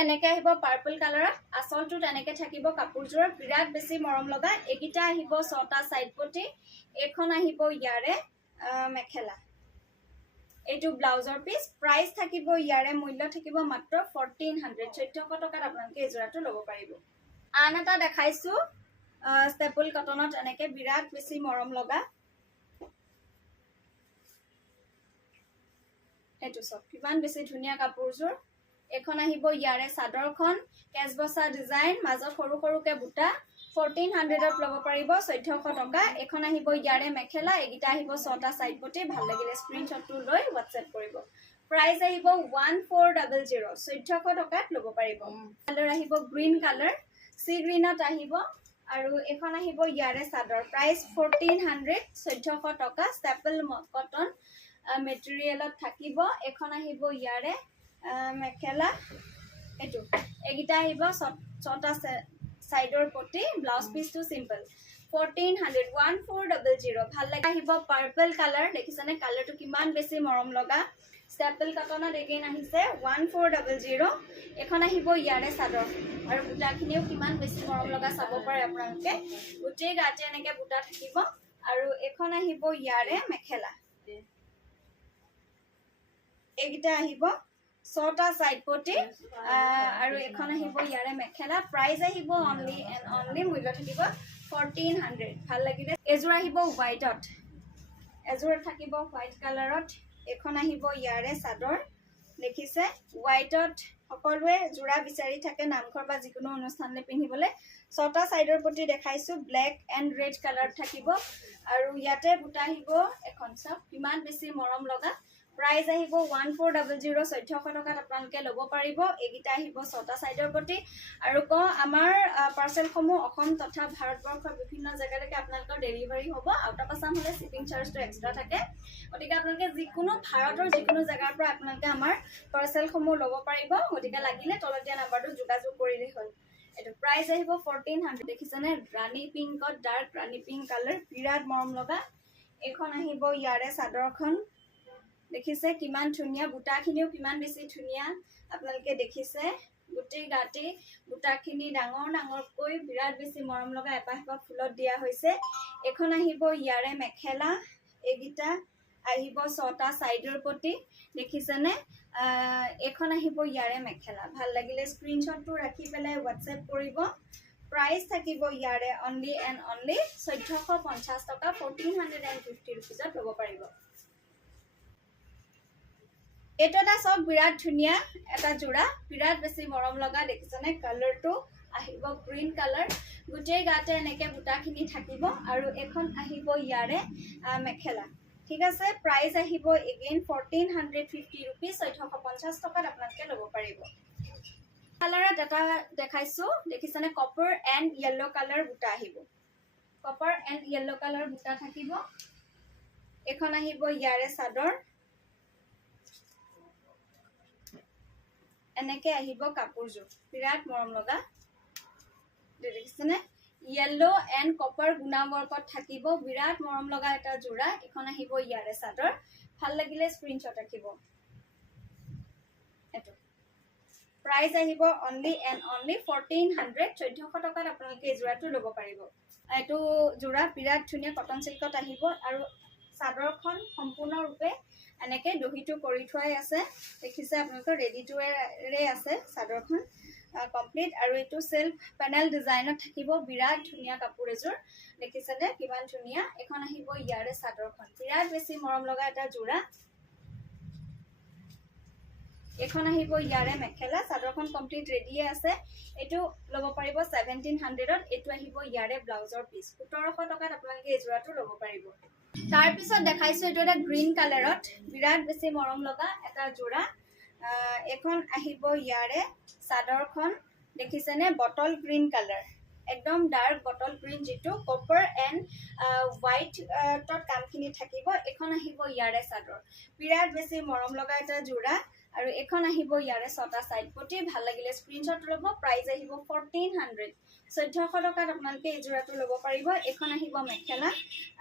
এনেকে আহিব পাৰ্পল কালাৰত আসলটো এনেকে থাকিব কাপোৰযোৰ বিৰাট বেছি মৰম লগা একিটা আহিব 6টা সাইড পটি এখন আহিব ইয়াৰে মেখেলা এইটো ব্লাউজৰ পিস প্ৰাইস থাকিব ইয়াৰে মূল্য থাকিব মাত্ৰ 1400 1400 টকাত আপোনালোকে এই জোৰাটো ল'ব পাৰিব আন এটা দেখাইছো ষ্টেপল কটনত এনেকে বিৰাট বেছি মৰম লগা এটো সব কিমান বেছি ধুনিয়া কাপোৰযোৰ এখন আহিব ইয়াৰে চাদৰখন কেছবছা ডিজাইন মাজত সৰু সৰুকে বুটা 1400ত ল'ব পাৰিব 1400 টকা এখন আহিব ইয়াৰে মেখেলা এগিটা আহিব 6টা সাইড পটি ভাল লাগিলে স্ক্ৰিনশ্বটটো লৈ WhatsApp কৰিব প্ৰাইস আহিব 1400 1400 টকাত ল'ব পাৰিব কালাৰ আহিব গ্ৰীন কালাৰ সি গ্ৰীনত আহিব আৰু এখন আহিব ইয়াৰে চাদৰ প্ৰাইস 1400 1400 টকা ষ্টেপল কটন মেটেৰিয়েলত থাকিব এখন আহিব ইয়াৰে মেখেলা এটো এগিটা আহিব 6টা সাইডৰ পটি ব্লাউজ পিসটো সিম্পল 1400 1400 ভাল লাগে আহিব পাৰ্পল কালাৰ দেখিছানে কালাৰটো কিমান বেছি মৰম লগা ষ্টেপল কটনত এগেইন আহিছে 1400 এখন আহিব ইয়াৰে চাদৰ আৰু বুটাখিনিও কিমান বেছি মৰম লগা চাব পাৰে আপোনালোকে গোটেই গাতে এনেকে বুটা থাকিব আৰু এখন আহিব ইয়াৰে মেখেলা এগিটা আহিব 6টা সাইড পটি আৰু এখন আহিব ইয়াৰে মেখেলা প্ৰাইস আহিব অনলি এন্ড অনলি মূল্য থাকিব 1400 ভাল লাগিলে এজোৰ আহিব হোৱাইটত এজোৰ থাকিব হোৱাইট কালাৰত এখন আহিব ইয়াৰে চাদৰ দেখিছে হোৱাইটত সকলোৱে জোৰা বিচাৰি থাকে নামঘৰ বা যিকোনো অনুষ্ঠানলৈ পিন্ধিবলৈ 6টা সাইডৰ পটি দেখাইছো ব্ল্যাক এন্ড ৰেড কালাৰ থাকিব আৰু ইয়াতে বুটা আহিব এখন সব কিমান বেছি মৰম লগা প্ৰাইস আহিব 1400 1400 টকাত আপোনালোকে ল'ব পাৰিব এগিটা আহিব 6টা সাইডৰ পটি আৰু আমাৰ পাৰ্সেলসমূহ অসম তথা ভাৰতবৰ্ষৰ বিভিন্ন জায়গালৈকে আপোনালোকৰ ডেলিভাৰী হ'ব আউট অফ আসাম হলে শিপিং চাৰ্জটো এক্সট্ৰা থাকে গতিকে আপোনালোকে যিকোনো ভাৰতৰ যিকোনো জায়গাৰ পৰা আপোনালোকে আমাৰ পাৰ্সেলসমূহ ল'ব পাৰিব গতিকে লাগিলে তলত দিয়া নাম্বাৰটো যোগাযোগ কৰিলেই হ'ল এটো প্ৰাইস আহিব 1400 দেখিছানে ৰাণী পিংকত ডাৰ্ক ৰাণী পিংক কালাৰ বিৰাট মৰম লগা এখন আহিব ইয়াৰে চাদৰখন দেখিছে কিমান ধুনিয়া বুটাখিনিও কিমান বেছি ধুনিয়া আপোনালোকে দেখিছে গোটেই গাতে বুটাখিনি ডাঙৰ ডাঙৰকৈ বিৰাট বেছি মৰম লগা এপাহেপা ফুলত দিয়া হৈছে এখন আহিব ইয়াৰে মেখেলা এগিটা আহিব 6টা সাইডৰ পটি দেখিছেনে এখন আহিব ইয়াৰে মেখেলা ভাল লাগিলে স্ক্ৰিনশ্বটটো ৰাখি পেলাই WhatsApp কৰিব প্ৰাইস থাকিব ইয়াৰে অনলি এন্ড অনলি 1450 টকা 1450 रुपीसত ল'ব পাৰিব এটা এটা সব বিৰাট ধুনিয়া এটা জোৰা বিৰাট বেছি মৰম লগা দেখিছানে কালাৰটো আহিব গ্ৰীন কালাৰ গোটেই গাতে এনেকে বুটাখিনি থাকিব আৰু এখন আহিব ইয়াৰে মেখেলা ঠিক আছে প্ৰাইস আহিব এগেইন 1450 रुपीस 1450 টকাত আপোনালোকে ল'ব পাৰিব কালাৰত এটা দেখাইছো দেখিছানে কপাৰ এন্ড ইয়েলো কালাৰ বুটা আহিব কপাৰ এন্ড ইয়েলো কালাৰ বুটা থাকিব এখন আহিব ইয়াৰে চাদৰ এনেকে আহিব কাপোৰযোৰ বিৰাট মৰম লগা দেখিছেনে ইয়েলো এন্ড কপাৰ গুণা ওয়াৰ্কত থাকিব বিৰাট মৰম লগা এটা জোৰা এখন আহিব ইয়াৰে চাদৰ ভাল লাগিলে স্ক্ৰিনশ্বট ৰাখিব এটো প্ৰাইস আহিব অনলি এন্ড অনলি 1400 1400 টকাত আপোনালোকে এই জোৰাটো ল'ব পাৰিব এটো জোৰা বিৰাট ধুনিয়া কটন সিল্কত আহিব আৰু চাদৰখন সম্পূৰ্ণৰূপে এনেকে দহিটো কৰি থোৱাই আছে দেখিছে আপোনালোকৰ ৰেডি টু ৰে আছে চাদৰখন কমপ্লিট আৰু এটো সেলফ প্যানেল ডিজাইনত থাকিব বিৰাট ধুনিয়া কাপোৰ এজোৰ দেখিছেনে কিমান ধুনিয়া এখন আহিব ইয়াৰে চাদৰখন বিৰাট বেছি মৰম লগা এটা জোৰা এখন আহিব ইয়াৰে মেখেলা চাদৰখন কমপ্লিট ৰেডি আছে এটো ল'ব পাৰিব 1700ত এটো আহিব ইয়াৰে ব্লাউজৰ পিস 1700 টকাত আপোনালোকে এই জোৰাটো ল'ব পাৰিব তাৰ পিছত দেখাইছো এটো এটা গ্ৰীন কালাৰত বিৰাট বেছি মৰম লগা এটা জোৰা এখন আহিব ইয়াৰে চাদৰখন দেখিছেনে বটল গ্ৰীন কালাৰ একদম ডাৰ্ক বটল গ্ৰীন যেটো কপাৰ এন্ড হোৱাইট টত কামখিনি থাকিব এখন আহিব ইয়াৰে চাদৰ বিৰাট বেছি মৰম লগা এটা জোৰা আৰু এখন আহিব ইয়াৰে 6টা সাইড পটি ভাল লাগিলে স্ক্ৰিনশ্বট ল'ব প্ৰাইস আহিব 1400 1400 টকাত আপোনালোকে এই জোৰাটো ল'ব পাৰিব এখন আহিব মেখেলা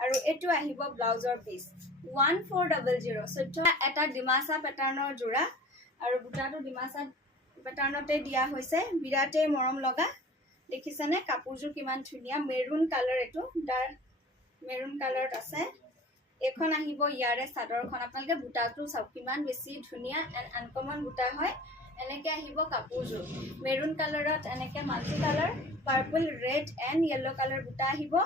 আৰু এটো আহিব ব্লাউজৰ পিস 1400 14 এটা ডিমাসা প্যাটাৰ্ণৰ জোৰা আৰু বুটাটো ডিমাসা পেটাৰ্ণতে দিয়া হৈছে বিৰাটে মৰম লগা দেখিছেনে কাপোৰযোৰ কিমান ধুনীয়া মেৰুন কালাৰ এটো ডাৰ্ক মেৰুন কালাৰত আছে এখন আহিব ইয়াৰে চাদৰখন আপোনালোকে বুটাটো চাওক কিমান বেছি ধুনীয়া এণ্ড আনকমন বুটা হয় এনেকে আহিব কাপোৰযোৰ মেৰুন কালাৰত এনেকে multi colour purple red and yellow colour বুটা আহিব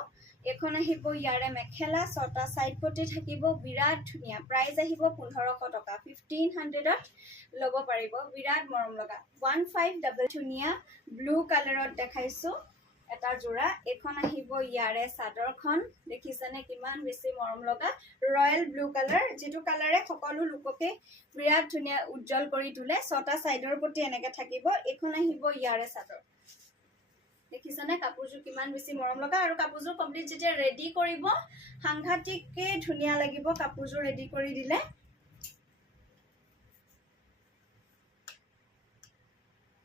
এখন আহিব ইয়াৰে মেখেলা ছটা সাইড পটি থাকিব বিৰাট ধুনীয়া প্ৰাইস আহিব 1500 টকা 1500ত লব পাৰিব বিৰাট মৰম লগা 15 ধুনীয়া ব্লু কালাৰত দেখাইছো এটা জোৰা এখন আহিব ইয়াৰে চাদৰখন দেখিছেনে কিমান বেছি মৰম লগা ৰয়েল ব্লু কালাৰ যেটো কালাৰে সকলো লোককে বিৰাট ধুনীয়া উজ্জ্বল কৰি তুলে ছটা সাইডৰ পটি এনেকে থাকিব এখন আহিব ইয়াৰে চাদৰ দেখিছেনে কাপোৰযোৰ কিমান বেছি মৰম লগা আৰু কাপোৰযোৰ কমপ্লিট যেতিয়া ৰেডি কৰিব সাংঘাতিককে ধুনীয়া লাগিব কাপোৰযোৰ ৰেডি কৰি দিলে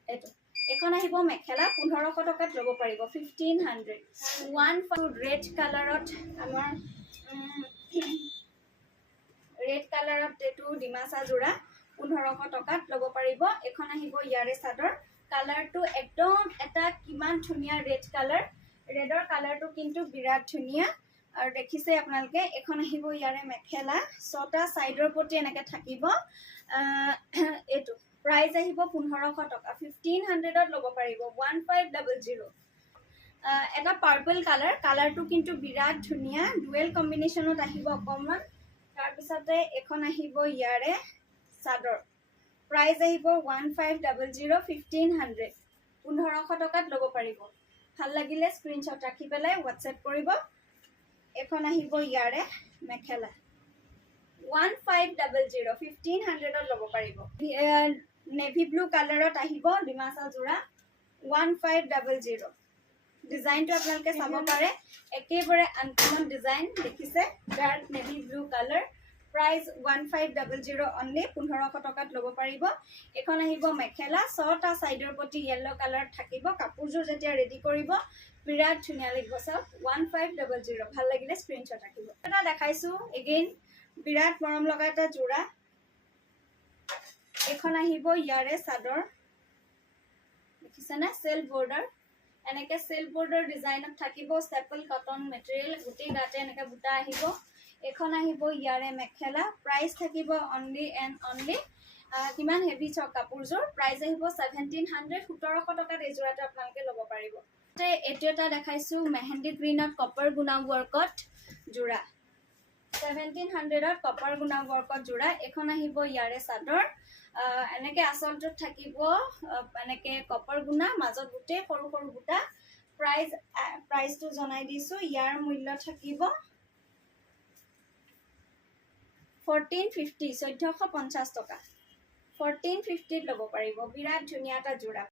এটো এখন আহিব মেখেলা 1500 টকাত লব পাৰিব 1500 ওয়ান ৰেড কালাৰত আমাৰ ৰেড কালাৰত এটো ডিমাসা জোৰা 1500 টকাত লব পাৰিব এখন আহিব ইয়াৰে চাদৰ কালাৰটো একদম এটা কিমান ধুনীয়া ৰেড কালাৰ ৰেডৰ কালাৰটো কিন্তু বিৰাট ধুনীয়া আৰু দেখিছে আপোনালোকে এখন আহিব ইয়াৰে মেখেলা ছটা সাইডৰ পটি এনেকে থাকিব এটো প্ৰাইস আহিব 1500 টকা 1500ত লব পাৰিব 1500 এটা পাৰ্পল কালাৰটো কিন্তু বিৰাট ধুনীয়া ডুৱেল কম্বিনেশনত আহিব অকমান তাৰ পিছতে এখন আহিব ইয়াৰে চাদৰ প্ৰাইস আহিব 1500 1500 টকাত লব পাৰিব ভাল লাগিলে স্ক্ৰিনশ্বট ৰাখি পেলাই WhatsApp কৰিব এখন আহিব ইয়াৰে মেখেলা 1500 1500ত লব পাৰিব নেভি ব্লু কালাৰত আহিব ডিমাসা জোৰা 1500 ডিজাইনটো আপোনালোকে চাব পাৰে একেবাৰে আনকমন ডিজাইন দেখিছে dark navy blue colour price 1500 only 1500 টকাত লব পাৰিব এখন আহিব মেখেলা ছটা সাইডৰ পটি য়েলো কালাৰ থাকিব কাপোৰযোৰ যেতিয়া ৰেডি কৰিব বিৰাট ধুনীয়া লাগিব সব 1500 ভাল লাগিলে স্ক্ৰিনশ্বট ৰাখিব এটা দেখাইছো এগেইন বিৰাট মৰম লগা এটা জোৰা এখন আহিব ইয়াৰে চাদৰ দেখিছেনে সেলফ বৰ্ডাৰ এনেকে সেলফ বৰ্ডাৰ ডিজাইনত থাকিব ষ্টেপল কটন মেটেৰিয়েল গুটি গাতে এনেকে বুটা আহিব এখন আহিব ইয়াৰে মেখেলা প্ৰাইস থাকিব অনলি এণ্ড অনলি কিমান হেভি চক কাপোৰযোৰ প্ৰাইস আহিব 1700 টকাত এই জোৰাটো আপোনালোকে লব পাৰিব এটো এটা দেখাইছো মেহেন্দি গ্ৰীনত কপাৰ গুনা ৱৰ্কত জোৰা 1700ত কপাৰ গুনা ৱৰ্কত জোৰা এখন আহিব ইয়াৰে চাদৰ এনেকে আচলটোত থাকিব এনেকে কপাৰ গুনা মাজত গুটে সৰু সৰু বুটা প্ৰাইসটো জনাই দিছো ইয়াৰ মূল্য থাকিব 1450 1450 টকা 1450 লব পাৰিব বিৰাট ধুনীয়া এটা জোৰা